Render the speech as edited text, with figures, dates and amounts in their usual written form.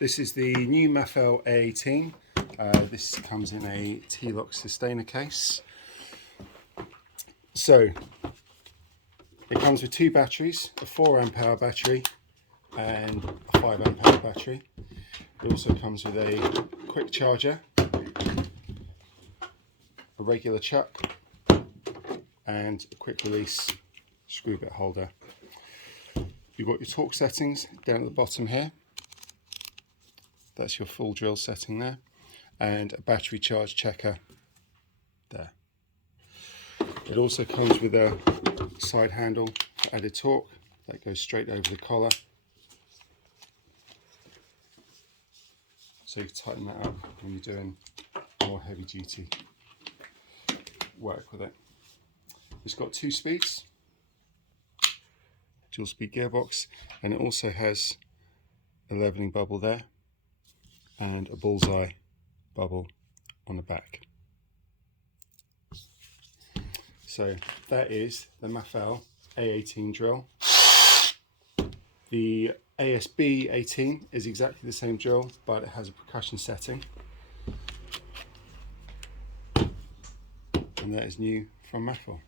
This is the new Mafell A18. This comes in a T-lock sustainer case. So it comes with two batteries, a 4 amp hour battery and a 5 amp hour battery. It also comes with a quick charger, a regular chuck and a quick release screw bit holder. You've got your torque settings down at the bottom here. That's your full drill setting there, and a battery charge checker there. It also comes with a side handle for added torque that goes straight over the collar, so you can tighten that up when you're doing more heavy duty work with it. It's got 2 speeds, dual speed gearbox, and it also has a leveling bubble there and a bullseye bubble on the back. So that is the Mafell A18 drill. The ASB 18 is exactly the same drill, but it has a percussion setting, and that is new from Mafell.